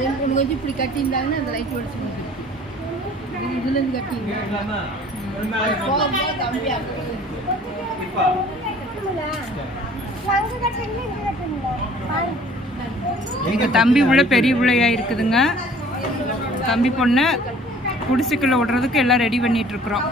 கொஞ்சம் இப்படி கட்டியிருந்தாங்கன்னா அந்த லைட் வெளிச்சு இதுலேருந்து கட்டியிருந்தாங்க தம்பி உள்ள பெரிய பிள்ளையா இருக்குதுங்க. தம்பி பொண்ணு குடிசைக்குள்ள விடுறதுக்கு எல்லாம் ரெடி பண்ணிட்டு இருக்கிறோம்.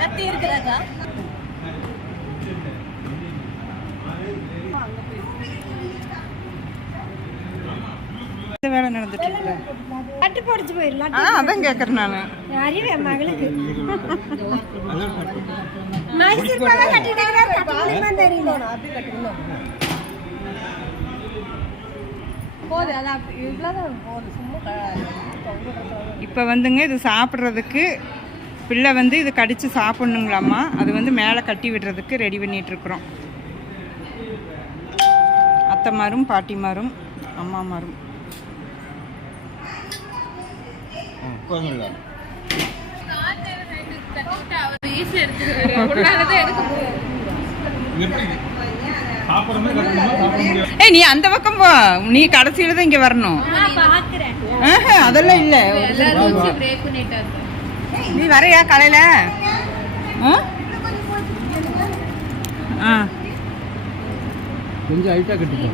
கத்தி இருக்கிறதா வேலை நடந்துட்டு இருக்கு. கட்டு போடுச்சு போயிடலாம். அதான் கேட்கறேன் நான். அறிவு என் மகளுக்கு இப்போ வந்துங்க இது சாப்பிட்றதுக்கு பிள்ளை வந்து இது கடிச்சு சாப்பிட்ணுங்களாம்மா. அது வந்து மேலே கட்டி விடுறதுக்கு ரெடி பண்ணிகிட்ருக்குறோம். அத்தைமாரும் பாட்டிமாரும் அம்மாமாரும். ஏய் நீ அந்த பக்கம் போ, நீ கடைசியில தான் இங்க வரணும். அதெல்லாம் இல்ல. நீ வரையா காலையில? கொஞ்சம் ஹைட்டா கட்டிக்கோ.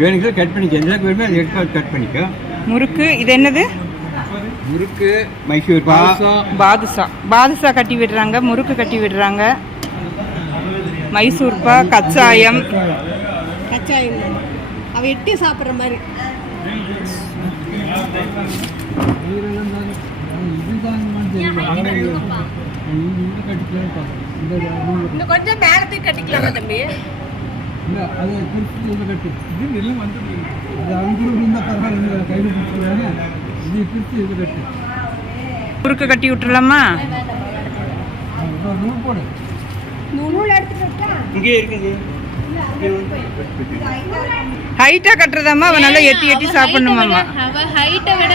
வேணுங்க கட் பண்ணிக்க. எல்லாம் வேணுமே லெட் கட் பண்ணிக்க. முறுக்கு இது என்னது? முறுக்கு மைசூர் பாதுஷா. பாதுஷா கட்டி விடுறாங்க, முறுக்கு கட்டி விடுறாங்க. மைசூர்பா, கச்சாயம். கச்சாயம் அவ எட்டி சாப்பிட்ற மாதிரி. கொஞ்சம் நேரத்துக்கு கட்டிக்கலாம் தம்பி. முறுக்கு கட்டி விட்டுலாமா? ஹைட்டா கட்டுறதாம்மா? அவ நல்லா எட்டி எட்டி சாப்பிடணுமாம்மா. ஹைட்டை விட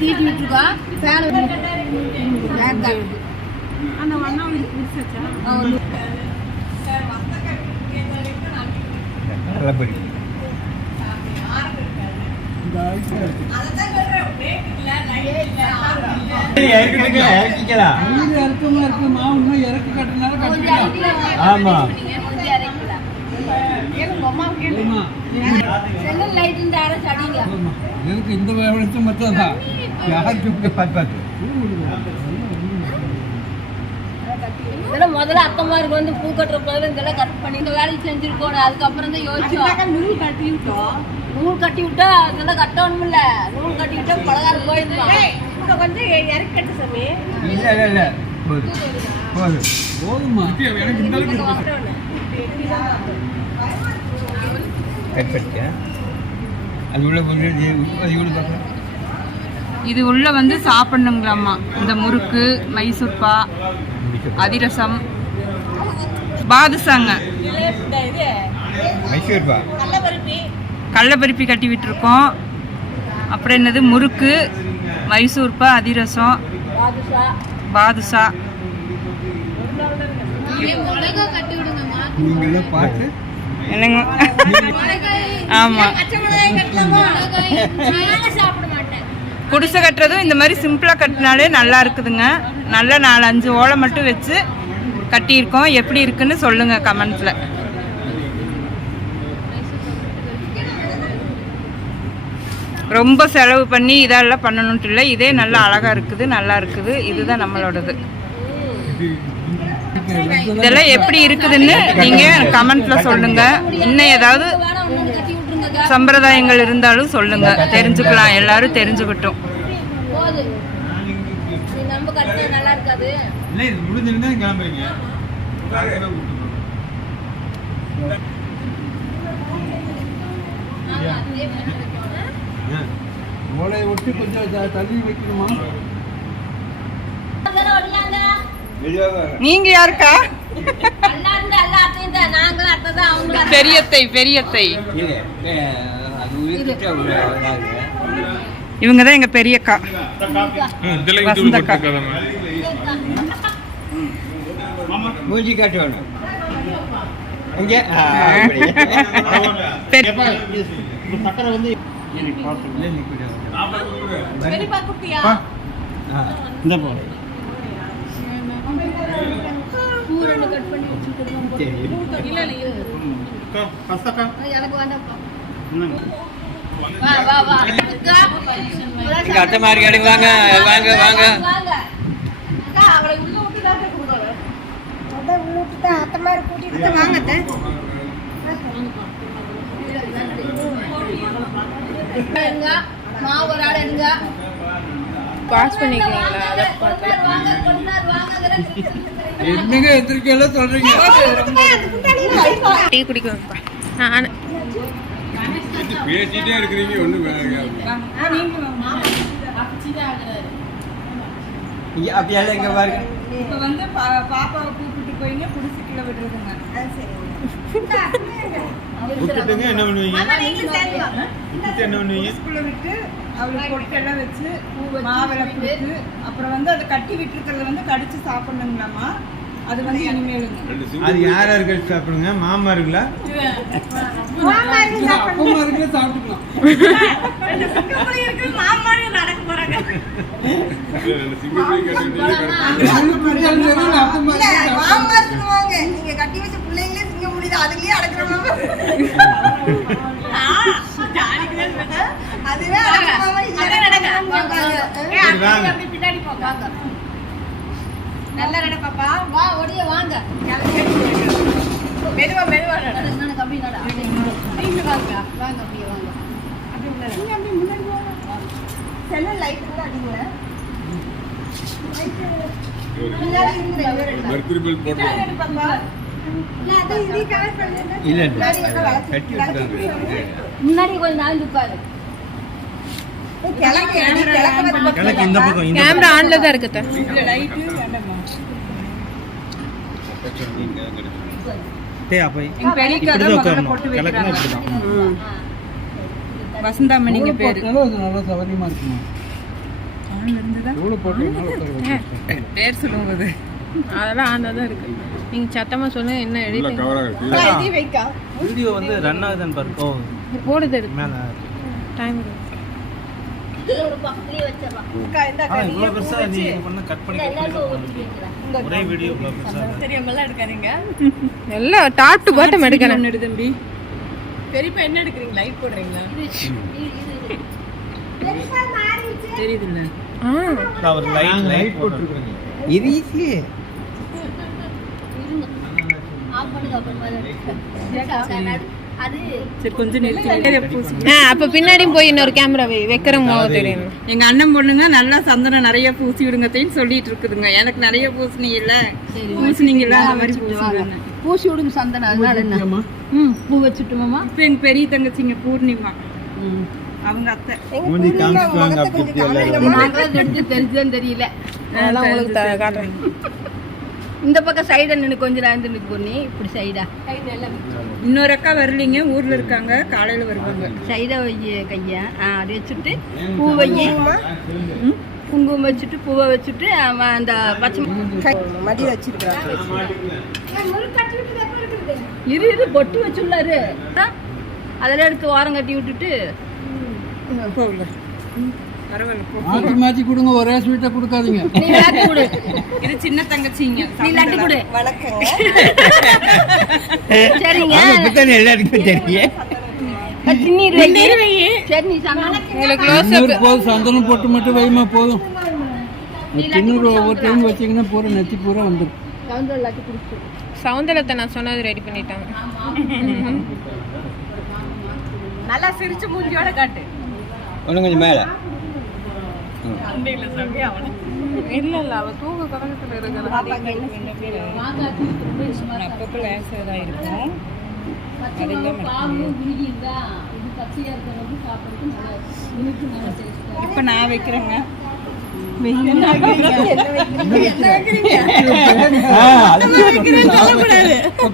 தீட்டி விட்டுருக்கா. எனக்கு இந்த வெளிச்சம் மட்டும் தான். யாருக்கு பார்த்து இதெல்லாம் முதல்ல அத்தமாருக்கு வந்து பூ கட்டுற போது இதெல்லாம் கட் பண்ணி இந்த வேலையை செஞ்சிருக்கோம். அதுக்கப்புறம் தான் யோசிச்சோம். நூல் கட்டி விட்டோம். நூல் கட்டி விட்டா அதெல்லாம் கட்டணும் இல்ல. நூல் கட்டி விட்டா பலகாரம் போயிருந்தோம். இப்போ கொஞ்சம் இறக்கி கட்டு சாமி. இல்லை இல்லை இல்லை போதுமா? கட் பண்ணிக்க. அது உள்ள கொஞ்சம் இது உள்ள வந்து சாப்பிடணுங்களாம்மா. இந்த முறுக்கு, மைசூர்பா, அதிரசம், பாதுஷாங்க. கடலப்பருப்பி கட்டி விட்டுருக்கோம். அப்புறம் என்னது? முறுக்கு, மைசூர்பா, அதிரசம், பாதுஷா. என்னங்க? ஆமா, குடிசை கட்டுறதும் இந்த மாதிரி சிம்பிளா கட்டினாலே நல்லா இருக்குதுங்க. நல்லா 4-5 ஓலை மட்டும் வச்சு கட்டியிருக்கோம். எப்படி இருக்குன்னு சொல்லுங்க கமெண்ட்ல. ரொம்ப செலவு பண்ணி இதெல்லாம் பண்ணணும்ட்டு இல்லை. இதே நல்லா அழகா இருக்குது, நல்லா இருக்குது. இதுதான் நம்மளோடது. இதெல்லாம் எப்படி இருக்குதுன்னு நீங்க கமெண்ட்ல சொல்லுங்க. இன்னும் ஏதாவது சம்பிரதாயங்கள் இருந்தாலும் சொல்லுங்க, தெரிஞ்சுக்கலாம். எல்லாரும் தெரிஞ்சுக்கிட்டோம். ஓலையை ஒட்டி கொஞ்சம் தள்ளி வைக்கணுமா? நீங்க யாருக்கா? பெரியத்தை. அது இவங்க தான் எங்க பெரியக்கா வசந்தக்கா. மூஞ்சி காட்டு வேணும் இங்கே இந்த போ பூரண கட் பண்ணி வச்சுக்கிடுவோம். இல்ல எனக்கு வேண்டாம்ப்பா. வா வா வா. இங்க அத்தை மாதிரி கிடைக்கு வாங்க வாங்க வாங்க வாங்க. அக்கா அவளை உள்ள விட்டு தான் கூப்பிடுவாங்க. அதான் உள்ள விட்டு தான் அத்தை மாதிரி கூட்டிட்டு வாங்க அத்தை. எடுங்க. மாவு ஒரு ஆள் எடுங்க. பாஸ் பண்ணிக்கிறீங்களா? வாங்க கொண்டார் வாங்க. என்னங்க எதிர்க்கையெல்லாம் சொல்றீங்க? டீ குடிக்க பேசிட்டே இருக்கிறீங்க ஒன்றும் அப்படியெல்லாம் இங்க பாருங்க இப்போ வந்து பாப்பாவை கூப்பிட்டு போயிங்க குடிசைக்குள்ள விடுறதுங்க. விட்டுட்டுங்க என்ன பண்ணுவீங்க? விட்டுட்டு என்ன பண்ணுவீங்க? ஸ்கூல்ல விட்டு அவளுக்கு பொட்டெல்லாம் வச்சு மாவெல்லாம் கொடுத்து அப்புறம் வந்து அதை கட்டி விட்டுருக்கிறத வந்து கடிச்சு சாப்பிடணுங்களாமா. அது வந்து இனிமேலுங்க. அது யார் யாருக்கு சாப்பிடுங்க? மாமா இருக்குல்ல? அப்பமா இருக்கு சாப்பிட்டுக்கலாம். நீங்க கட்டி வச்ச பிள்ளைங்களே சிங்க முடியுது அதுலயே அடக்குறோம். அதுவே பின்னாடி போங்க. நல்லா நட பாப்பா. வா ஓடியே வாங்க. மெதுவா மெதுவா நட. நான் கம்பி நட. நீங்க வாங்க. வாங்க அப்படியே வாங்க. அப்படியே முன்னாடி போங்க. செல்ல லைட் கூட அடிங்க. முன்னாடி இருங்க. மெர்க்குரி பில் போட்டுருவாங்க. இல்ல அது இது கவர் பண்ணுங்க. இல்ல கட்டி விட்டுருக்காங்க முன்னாடி கொஞ்சம் நாள் உட்காரு. கிழக்கு கிழக்கு இந்த பக்கம் இந்த கேமரா ஆன்ல தான் இருக்கு. டேய் அப்ப எங்க பெரியக்கா தான் முதல்ல போட்டு கிழக்குனா வைக்கிறாங்க. இப்படிதான். வசந்தாமணிங்க பேரு. போட்டாலும் அது நல்லா சௌகரியமா இருக்குமா? ஆன்ல இருந்துதான் எவ்வளவு போட்டோம்? பேர் சொல்லுங்க அது. அதெல்லாம் ஆன்ல தான் இருக்கு. நீங்க சத்தமா சொல்லுங்க என்ன இல்ல எடிட்டிங் கவரா இருக்கு. இது வைக்கா. வீடியோ வந்து ரன் ஆகுதுன்னு பாருங்க. ஓ போடுது எடுத்து மேல டைம் ஒரு பக்கத்துலயே வச்சிரலாம். அக்கா இந்த ஆ இவ்வளவு பெருசா நீ பண்ண கட் பண்ணி எல்லாரும் ஒட்டி வைக்கலாம். ஒரே வீடியோ இவ்வளவு பெருசா தெரியாமல எடுக்காதீங்க. எல்லாம் டாப் டு பாட்டம் எடுக்கணும். தம்பி பெரியப்பா என்ன எடுக்கறீங்க? லைட் போடுறீங்களா? பெரியப்பா மாறிச்சு. தெரியுதுல்ல? அவர் லைட் போட்டுருக்காங்க. இது ஈஸி ஆஃப் பண்ணுங்க அப்புறமா. அது சரி கொஞ்சம் நிறுத்தி. அப்ப பின்னாடியும் போய் இன்னொரு கேமரா வைக்கிறவங்க தெரியும். எங்க அண்ணன் பொண்ணுங்க நல்லா சந்தனம் நிறைய பூசி விடுங்கத்தையும் சொல்லிட்டு இருக்குதுங்க. எனக்கு நிறைய பூசணி இல்ல பூசணிங்க இல்ல அந்த மாதிரி பூசுங்க. பூசி விடுங்க சந்தனம். அதனால என்ன? பூ வச்சுட்டுமாமா? இப்ப எங்க பெரிய தங்கச்சிங்க பூர்ணிமா அவங்க அத்தை. மூஞ்சி காமிச்சுவாங்க அப்படி இப்படி எல்லாரும். நாங்களும் எடுத்து தெரிஞ்சதுன்னு தெரியல. அதெல்லாம் உங்களுக்கு காட்டுறேன். இந்த பக்கம் சைடு நின்று கொஞ்சம் நேரம் நிற்கு பொண்ணி. இப்படி சைடா இன்னொரு அக்கா வரலீங்க, ஊர்ல இருக்காங்க, காலையில வருவாங்க. சைடா வைய கையா அப்படி வச்சுட்டு பூ வைய குங்குமம் வச்சுட்டு பூவை வச்சுட்டு அந்த பச்சை மடி வச்சிருக்காங்க. இரு பொட்டு வச்சுள்ளாரு. அதெல்லாம் எடுத்து ஓரம் கட்டி விட்டுட்டு போகல பரவாயில்ல போ. மாற்றி மாற்றி கொடுங்க, ஒரே ஸ்வீட்டை கொடுக்காதீங்க. நீ லட்டு கொடு. இது சின்ன தங்கச்சிங்க. நீ லட்டு கொடு. வணக்கங்க. சரிங்க. புத்தகம் எல்லாருக்கும் தெரியும். திண்ணீர் வை. சரி நீ சந்தனம் இன்னொரு போதும், சந்தனம் போட்டு மட்டும் வைமா போதும். திண்ணூறு ஒவ்வொரு டைம் வச்சிங்கன்னா பூரா நெத்தி பூரா வந்துடும். கவுண்டர் லட்டு குடிச்சு. சவுந்தரத்தை நான் சொன்னது ரெடி பண்ணிட்டாங்க. நல்லா சிரிச்சு மூஞ்சியோட காட்டு. ஒன்றும் கொஞ்சம் மேலே இல்ல இல்ல அவ தூங்க பக்கத்துல இருக்கிற அப்பப்போ லேசாக இருக்கும். பாம்பு குடிக்கிறதா இது பச்சையா இருக்கிறது சாப்பிடுறது நல்லா இனிப்பு நல்லா டேஸ்ட். இப்ப நான் வைக்கிறேங்க.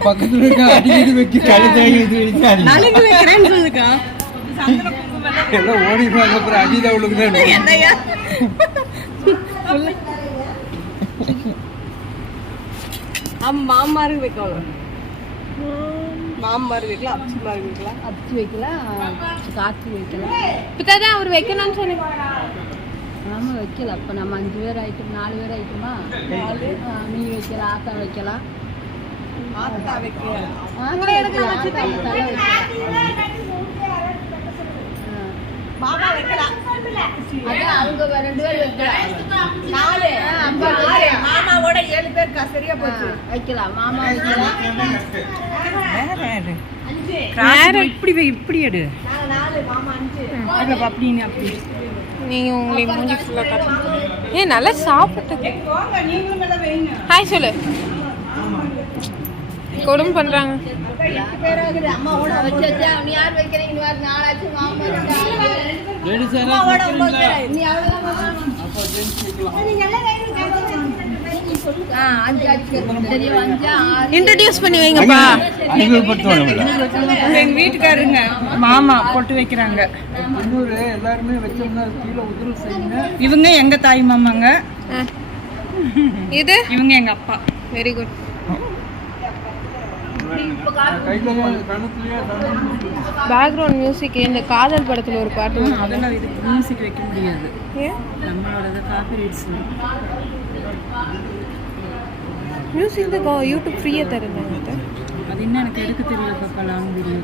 பக்கத்துல இருக்க அடிக்கடி வைக்க நலுங்கு வைக்கிறேன்னு சொல்லுக்கா. சந்தன குங்குமம் எல்லாம் ஓடிடுவாங்க அப்புறம் அடிதான் அவளுக்கு தான் என்னையா மாமாருக்கு வைக்கணும். மாமாருக்கு வைக்கலாம், அப்சிமாருக்கு வைக்கலாம். அப்சி வைக்கலாம், காய்ச்சி வைக்கலாம். இப்பதான் அவர் வைக்கணும்னு சொன்னீங்க. ஆமா வைக்கலாம். இப்போ நம்ம 5 பேர் ஐட்டம் 4 பேர் ஐட்டமா நீ வைக்கலாம், ஆத்தா வைக்கலாம். ஆத்தா வைக்கலாம். மாமா வைக்கலாம். அதான் அவங்க 2 பேர் வைக்கலாம். 4 மாமாவோட 7 பேர் சரியா போச்சு. வைக்கலாம். மாமா வைக்கலாம். இப்படி வை, இப்படி எடு. 4 மாமா 5. அது அப்படின்னு அப்படி நீங்க உங்களுக்கு மூஞ்சி ஃபுல்லா காட்டுங்க. நல்லா சாப்பிட்டு ஹாய் சொல்லு. கொடுமை பண்றாங்க. அம்மாவோட வச்சு நீ யார் வைக்கிறீங்க? நீ யார் நாளாச்சு மாமா நீ அவ்வளவுதான். இன்ட்ரோடியூஸ் பண்ணி வைங்கப்பா. எங்க வீட்டுக்காரருங்க மாமா பொட்டு வைக்கிறாங்க. எல்லாருமே வச்சோம்னா கீழே உதிர செய்யுங்க. இவங்க எங்க தாய் மாமாங்க, இது இவங்க எங்க அப்பா. Very good. பேக்ரவுண்ட் மியூசிக் இந்த காதல் படத்துல ஒரு பாட்டு வரும். அதெல்லாம் இது மியூசிக் வைக்க முடியாது, ஏன்? நம்மளோட காப்பிரைட்ஸ். மியூசிக் தான் யூடியூப் ஃப்ரீயா தருந்தாங்க. அது இன்னும் எனக்கு எடுக்க தெரியல பாப்பா. லாங் வீடியோ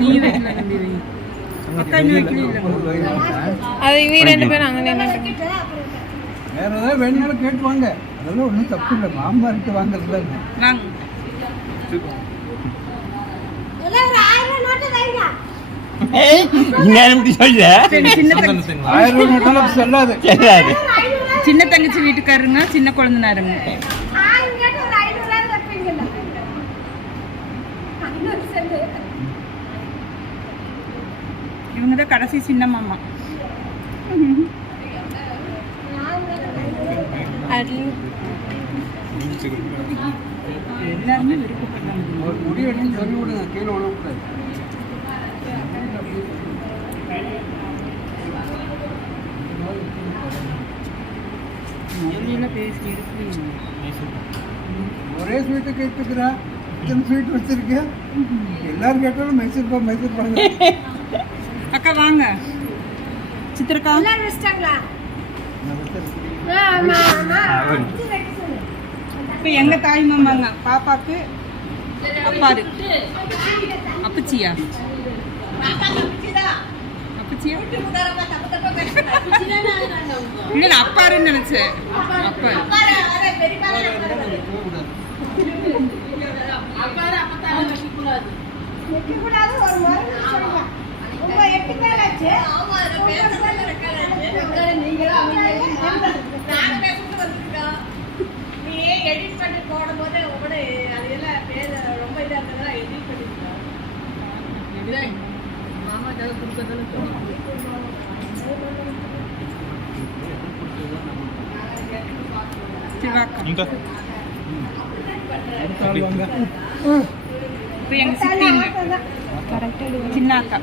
நீ வைக்கல, நம்பி வை. அக்கா இன்னும் வைக்கல. அது இவங்க 2 பேரும் அங்கே நின்று வேற ஏதாவது வேணும்னாலும் கேட்டு வாங்க. அதெல்லாம் ஒன்றும் தப்பு இல்லை. மாமாருக்கு வாங்குறது தான். வாங்க. சின்ன தங்கச்சி வீட்டுக்காரருங்க, சின்ன குழந்தைனாருங்க. இவங்கதான் கடைசி சின்ன மாமா. எல்லாருமே விருப்பப்பட்டாங்க. முடியணும் சொல்லி விடுங்க, கீழே விடக்கூடாது. பேசி ஒரே ஸ்வீட்டை கேட்டுக்கிறா. இத்தனை ஸ்வீட் வச்சிருக்கேன். எல்லாரும் கேட்டாலும் மைசூர் பா மைசூர் பாங்க. அக்கா வாங்க. சித்திரக்கா இப்போ எங்க தாய் மாமாங்க பாப்பாக்கு அப்பாரு அப்பச்சியா அப்பச்சியா இல்ல நான் அப்பாருன்னு நினைச்சேன். அப்பா இப்போ எங்க சித்திங்க சின்ன அக்கா.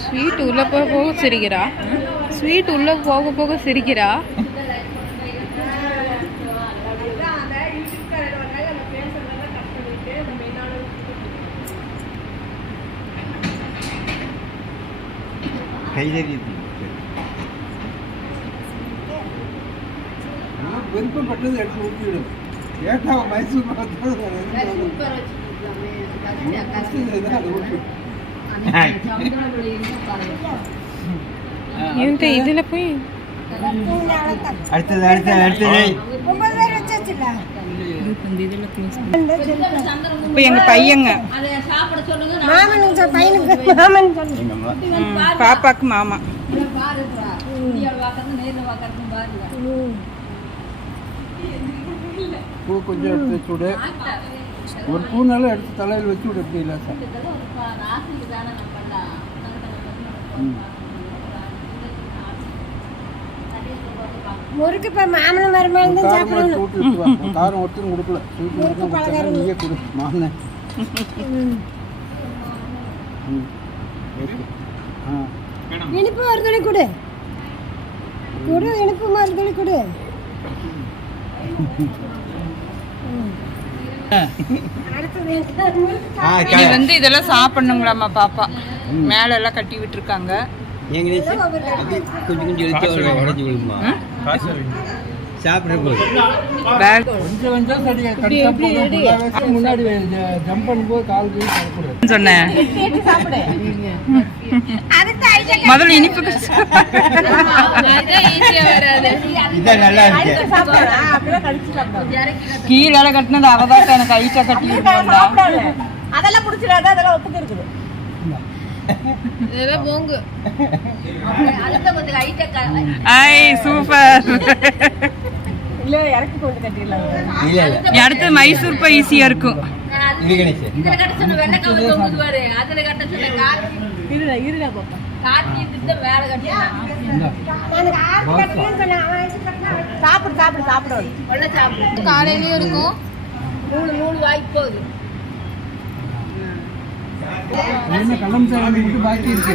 ஸ்வீட் உள்ள போக போக சிரிக்கிறா. ஸ்வீட் உள்ள போக போக சிரிக்கிறா. விருப்பப்பட்டது எடுத்து ஊற்றிவிடும். ஏட்டா மைசூர் இதுல போய் அடுத்தது அடுத்தது அடுத்தது இப்போ எங்க பையங்க பாப்பாக்கு மாமா. பூ கொஞ்சம் எடுத்து வச்சு விடு. ஒரு பூனாலும் எடுத்து தலையில் வச்சு விடு. எப்படி இல்லை சார் முறுக்கு இப்போ மாமனம் மருமகள் தான் சாப்பிடணும். காரம் ஒருத்தரும் கொடுக்கல, ஸ்வீட் நீயே கொடு மாமனே. இனிப்பு மருந்தொழி கொடு கொடு, இனிப்பு மருந்தொழி கொடு. இனி வந்து இதெல்லாம் சாப்பிடணுங்களாம்மா பாப்பா. மேல எல்லாம் கட்டி விட்டுருக்காங்க. கொஞ்சம் கொஞ்சம் எடுத்து உடஞ்சி விழுமா சாப்பிட்ற போது பேக் கொஞ்சம் கொஞ்சம் சரியா கடிச்சா போதும். முன்னாடி ஜம்ப் பண்ணும்போது கால் கை சாப்பிடுறது சொன்னேன். முதல்ல இனிப்பு இதான் நல்லா இருக்கு. கீழே கட்டினது அவதான் எனக்கு ஐட்டா கட்டி விட்டுருந்தா. அதெல்லாம் பிடிச்சிடாத, அதெல்லாம் ஒத்துக்கு இருக்குது. இதெல்லாம் போங்கு. அதுதான் கொஞ்சம் லைட்டா ஐ சூப்பர். இல்லை இறக்கி கொண்டு கட்டிடலாம். இல்ல இல்ல அடுத்து மைசூர் பை ஈஸியா இருக்கும். இது கணேஷ் இதுல கட்ட சொன்ன வெள்ளைக்காவை தொங்குது பாரு, அதுல கட்ட சொன்ன இருடா பாப்பா. காட்டிட்டு மேல கட்டிடலாம். எனக்கு ஆறு கட்டணும்னு சொன்னேன். அவன் வயசு கட்டினா சாப்பிடு சாப்பிடு சாப்பிடு. வெள்ளை சாப்பிடு. காலையிலயும் இருக்கும். 3 வாய்க்கு போகுது. கள்ளம் சார் மட்டும் பாக்கி இருக்கு.